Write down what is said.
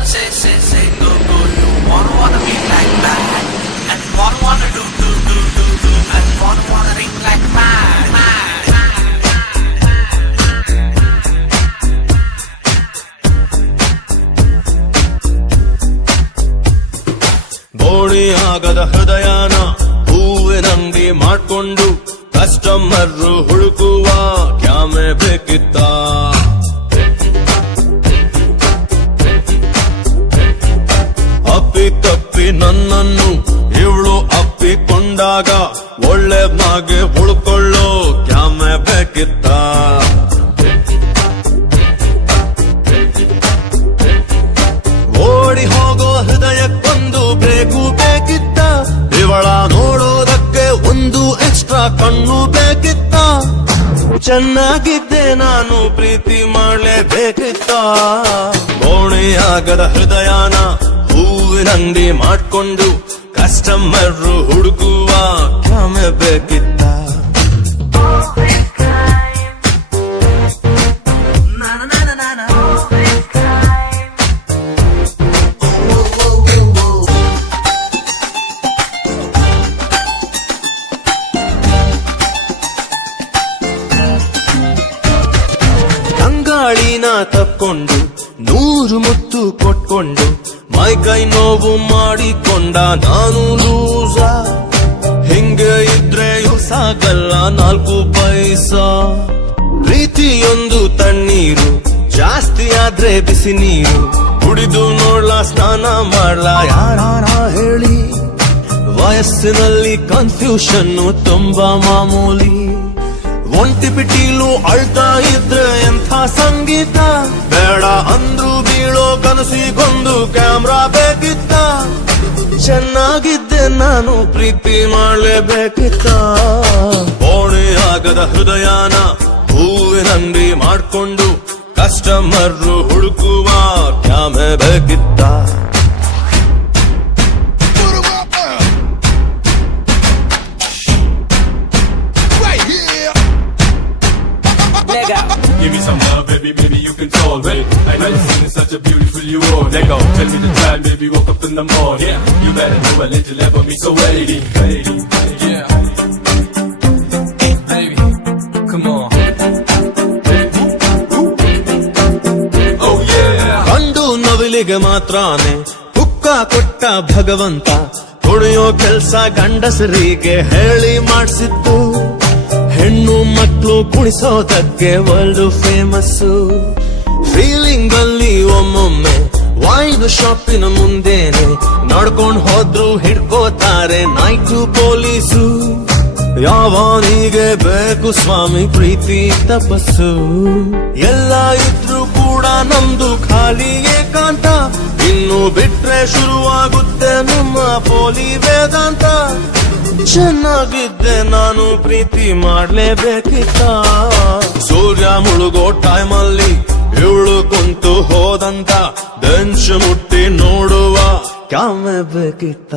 wanna say, go, go. You wanna be like that. And wanna do, and wanna ring like mad, mad, mad. ಬೋಣಿ ಆಗದ ಹೃದಯನ ಹೂವಿನಂಗಡಿ ಮಾಡ್ಕೊಂಡು customer ಹುಡುಕುವ ಕ್ಯಾಮೆ ಬೇಕಿತ್ತ. ಅಪ್ಪಿ ತಪ್ಪಿ ನನ್ನನ್ನು ಇವಳು ಅಪ್ಪಿಕೊಂಡಾಗ ಒಳ್ಳೆನಾಗೆ ಉಳ್ಕೊಳ್ಳೋ ಕ್ಯಾಮೆ ಬೇಕಿತ್ತ. ಓಡಿ ಹೋಗೋ ಹೃದಯಕ್ಕೊಂದು ಬ್ರೇಕು ಬೇಕಿತ್ತ. ಇವಳ ನೋಡೋದಕ್ಕೆ ಒಂದು ಎಕ್ಸ್ಟ್ರಾ ಕಣ್ಣು ಬೇಕಿತ್ತ. ಚೆನ್ನಾಗಿದ್ದೆ ನಾನು ಪ್ರೀತಿ ಮಾಡಲೇಬೇಕಿತ್ತ. ಬೋಣಿಯಾಗದ ಹೃದಯನ ಹೂವಿನಂಗಡಿ ಮಾಡ್ಕೊಂಡು ಕಸ್ಟಮರ್ ಹುಡುಕುವ ಕ್ಯಾಮೆ ಬೇಕಿತ್ತ. ಅಂಗಾಳಿನ ತಕ್ಕೊಂಡು 100 ಮುತ್ತು ಕೊಟ್ಕೊಂಡು ಮೈಕೈ ನೋವು ಮಾಡಿಕೊಂಡ ನಾನು ಲೂಸ. ಹಿಂಗೆ ಇದ್ರೆ ಸಾಗಲ್ಲ 4 ಪೈಸಾ. ಪ್ರೀತಿಯೊಂದು ತಣ್ಣೀರು, ಜಾಸ್ತಿ ಆದ್ರೆ ಬಿಸಿ ನೀರು. ಕುಡಿದು ನೋಡ್ಲಾ ಸ್ನಾನ ಮಾಡ್ಲಾ ಯಾರಾರ ಹೇಳಿ. ವಯಸ್ಸಿನಲ್ಲಿ ಕನ್ಫ್ಯೂಷನ್ನು ತುಂಬಾ ಮಾಮೂಲಿ. ಒಂಟಿ ಪಿಟೀಲು ಅಳ್ತಾ ಇದ್ರೆ ಎಂಥ ಸಂಗೀತ. ಬೇಡ ಅಂದ್ರು ಬೀಳೋ ಕನಸಿಗೊಂದು ಕ್ಯಾಮ್ರಾ ಬೇಕಿತ್ತ. ಚೆನ್ನಾಗಿದ್ದೆ ನಾನು ಪ್ರೀತಿ ಮಾಡಲೇಬೇಕಿತ್ತ. ಬೋಣಿ ಆಗದ ಹೃದಯನ ಹೂವಿನಂಗಡಿ ಮಾಡ್ಕೊಂಡು ಕಸ್ಟಮರ್ ಹುಡುಕುವ ಕ್ಯಾಮೆ ಬೇಕಿತ್ತ. Give me some love, baby, baby, you can tolerate. I know you're feeling such a beautiful you are. Let go, tell me the time, baby, woke up in the morning. Yeah, you better know I let you love me so lady. Yeah, baby, come on. Oh yeah. ಗಂಡು ನವಿಲಿಗೆ ಮಾತ್ರಾನೆ ಹುಕ್ಕ ಕೊಟ್ಟ ಭಗವಂತ. ಕುಡಿಯೋ ಕೆಲ್ಸ ಗಂಡಸರಿಗೆ ಹೇಳಿ ಮಾಡಿಸಿದ್ದು. ಹೆಣ್ಣು ಮಕ್ಕಳು ಕುಣಿಸೋದಕ್ಕೆ ವರ್ಲ್ಡ್ ಫೇಮಸ್ಸು. ಫೀಲಿಂಗ್ ಅಲ್ಲಿ ಒಮ್ಮೊಮ್ಮೆ ವೈನ್ ಶಾಪಿನ ಮುಂದೇನೆ ನಡ್ಕೊಂಡ್ ಹೋದ್ರು ಹಿಡ್ಕೋತಾರೆ ನೈಟು ಪೊಲೀಸು. ಯಾವನಿಗೆ ಬೇಕು ಸ್ವಾಮಿ ಪ್ರೀತಿ ತಪಸ್ಸು. ಎಲ್ಲ ಇದ್ರು ಕೂಡ ನಮ್ದು ಖಾಲಿ ಏಕಾಂತ. ಇನ್ನು ಬಿಟ್ರೆ ಶುರುವಾಗುತ್ತೆ ನಮ್ಮ ಪೋಲಿ ವೇದಾಂತ. ಚೆನ್ನಾಗಿದ್ದೆ ನಾನು ಪ್ರೀತಿ ಮಾಡಲೇಬೇಕಿತ್ತ. ಸೂರ್ಯ ಮುಳುಗೋ ಟೈಮಲ್ಲಿ ಇವಳು ಕುಂತು ಹೋದಂತ ಬೆಂಚ್ ಮುಟ್ಟಿ ನೋಡುವ ಕ್ಯಾಮೆ ಬೇಕಿತ್ತ.